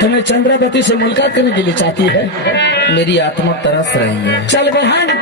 तुम्हें चंद्रावती से मुलाकात करने के लिए चाहती है। मेरी आत्मा तरस रही है। चल बहन,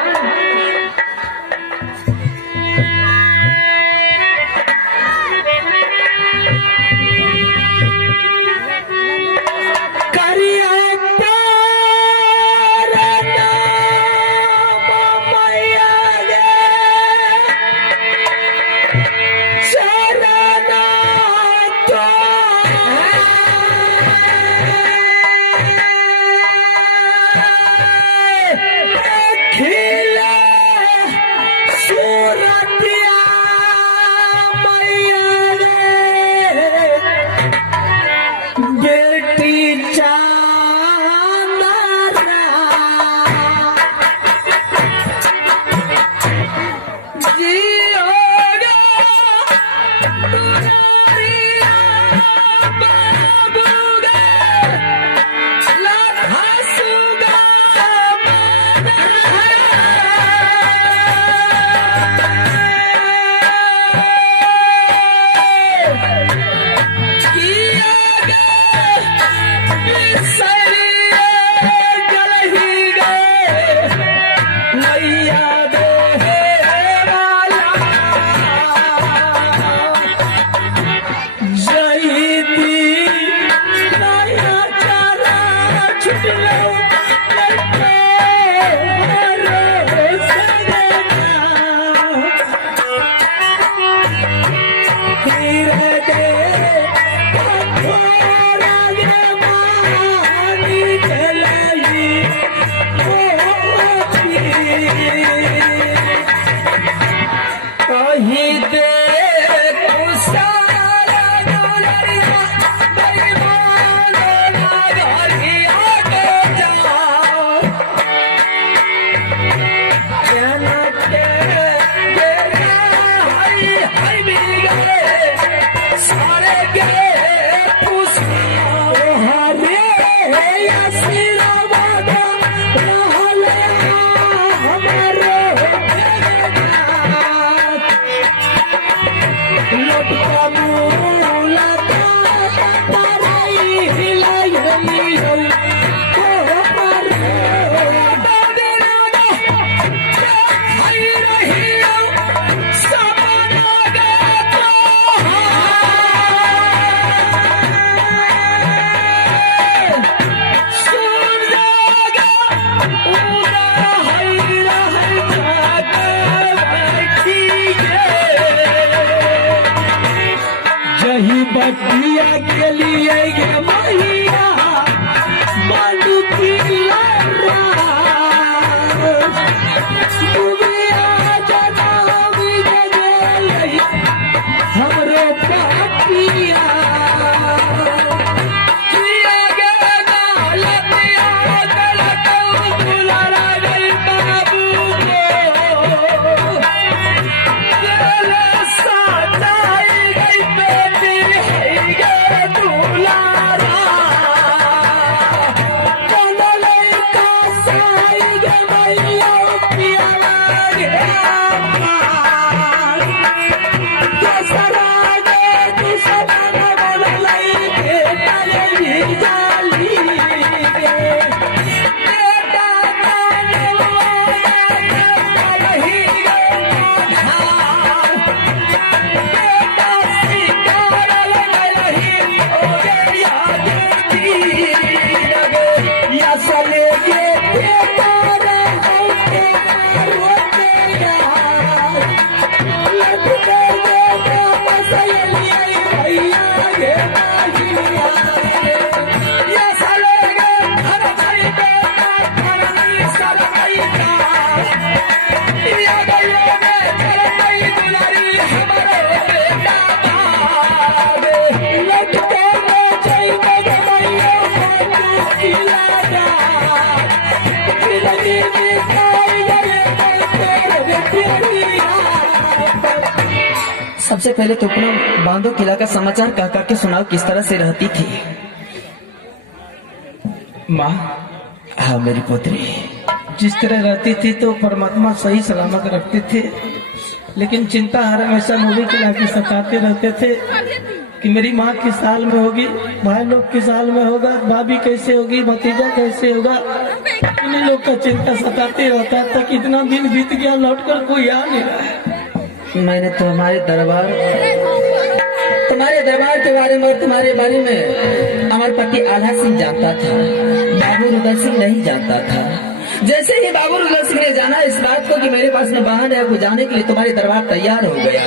बटिया के लिए ये मैया बालू की हमरो पापिया सबसे पहले तो अपना बांधो किला का समाचार काका के सुनाओ, किस तरह से रहती थी। माँ, हाँ मेरी पुत्री, जिस तरह रहती थी तो परमात्मा सही सलामत रखते थे, लेकिन चिंता हर हमेशा मूवी किला की सताते रहते थे कि मेरी माँ किस साल में होगी, भाई लोग किस साल में होगा, भाभी कैसे होगी, भतीजा कैसे होगा, इन्हीं लोग का चिंता सताते रहता है। तक इतना दिन बीत गया, लौटकर कोई आ नहीं रहा है। मैंने तुम्हारे दरबार के बारे में और तुम्हारे बारे में अमरपति आल्हा सिंह जानता था, बाबू रुदल सिंह नहीं जानता था। जैसे ही बाबू रुदल सिंह ने जाना इस बात को कि मेरे पास में वाहन है, वो जाने के लिए तुम्हारे दरबार तैयार हो गया।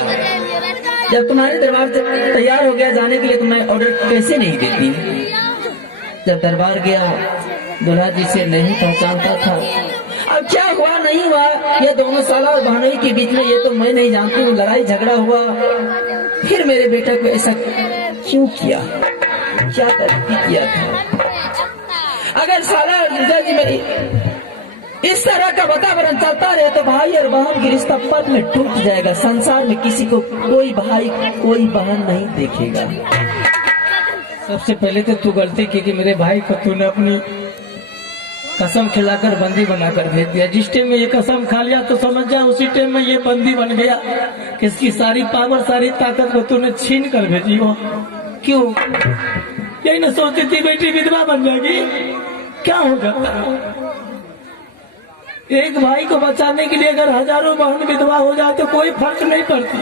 जब तुम्हारे दरबार तैयार हो गया जाने के लिए, तुम्हें ऑर्डर कैसे नहीं देती? जब दरबार गया दुल्हा जी से नहीं पहचानता था। अब क्या हुआ नहीं हुआ, ये दोनों साला और बहनोई के बीच में ये तो मैं नहीं जानती हूँ, लड़ाई झगड़ा हुआ। फिर मेरे बेटे को ऐसा क्यों किया, क्या गलती किया था? अगर साला दुल्हा जी में इस तरह का वातावरण चलता रहे तो भाई और बहन की रिश्ता पल में टूट जाएगा। संसार में किसी को कोई भाई कोई बहन नहीं देखेगा। सबसे पहले तो तू गलती की कि मेरे भाई को तूने अपनी कसम खिलाकर बंदी बनाकर भेज दिया। जिस टाइम में ये कसम खा लिया तो समझ जा उसी टाइम में ये बंदी बन गया। किसकी सारी पावर सारी ताकत को तूने छीन कर भेजी हो। क्यों? यही ना सोचती थी बेटी विधवा बन जाएगी, क्या हो जाता? एक भाई को बचाने के लिए अगर हजारों बहन विधवा हो जाए तो कोई फर्क नहीं पड़ती।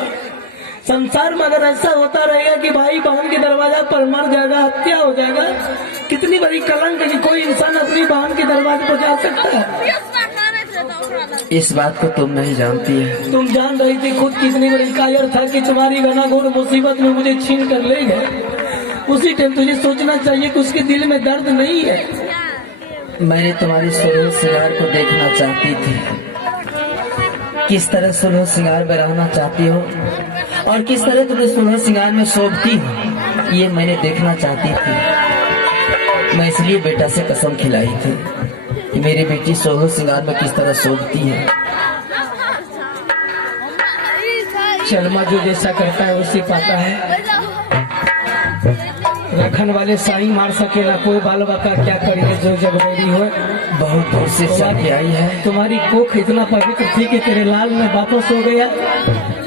संसार में अगर ऐसा होता रहेगा कि भाई बहन के दरवाजा पर मर जाएगा, हत्या हो जाएगा, कितनी बड़ी कलंक है कि कोई इंसान अपनी बहन के दरवाजे पर जा सकता है। इस बात को तुम नहीं जानती है। तुम जान रही थी खुद कितनी बड़ी कायर था कि तुम्हारी घनाघोर मुसीबत में मुझे छीन कर ले गए। उसी टाइम तुझे सोचना चाहिए कि उसके दिल में दर्द नहीं है। मैंने तुम्हारी सुलह श्रृंगार को देखना चाहती थी, किस तरह सुलह श्रृंगार में रहना चाहती हो और किस तरह तुम्हें सुलह श्रृंगार में शोभती हो, ये मैंने देखना चाहती थी। मैं इसलिए बेटा से कसम खिलाई थी कि मेरी बेटी सुलह श्रृंगार में किस तरह शोभती है। शर्मा जो जैसा करता है उसी पाता है। रखन वाले साई मार सके ना कोई, बाल बाका क्या करिए जो जग मेरी हो। बहुत दूर से चल आई है। तुम्हारी कोख इतना पवित्र थी कि तेरे लाल में वापस हो गया।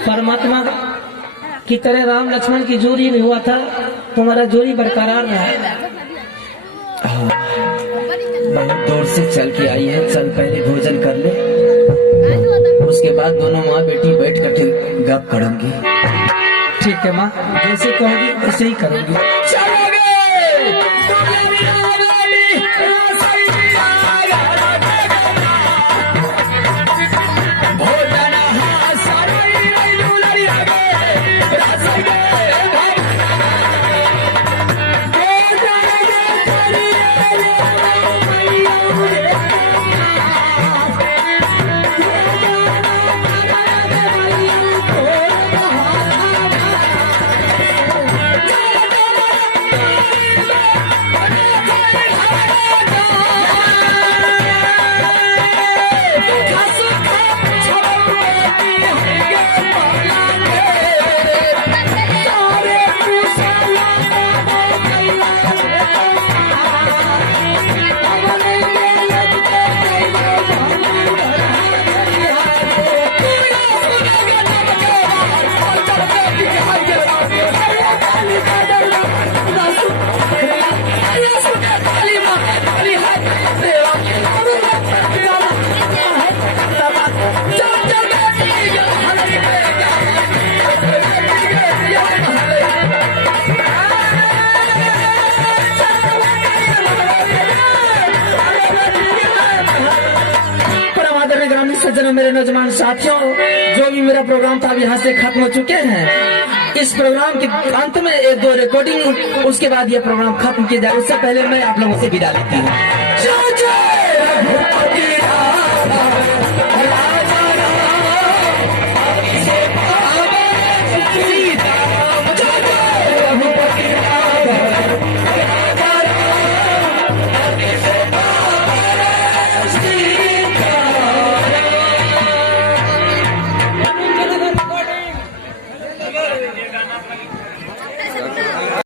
परमात्मा की तरह राम लक्ष्मण की जोड़ी में हुआ था, तुम्हारा जोड़ी बरकरार रहा। हाँ, बहुत दूर से चल के आई है। चल पहले भोजन कर ले, उसके बाद दोनों माँ बेटी बैठ कर फिर गप करूंगी। ठीक है माँ, जैसे कहोगी वैसे ही करूंगी। सज्जनों, मेरे नौजवान साथियों, जो भी मेरा प्रोग्राम था अब यहाँ से खत्म हो चुके हैं। इस प्रोग्राम के अंत में एक दो रिकॉर्डिंग, उसके बाद ये प्रोग्राम खत्म किया जाए। उससे पहले मैं आप लोगों से विदा लेती हूँ।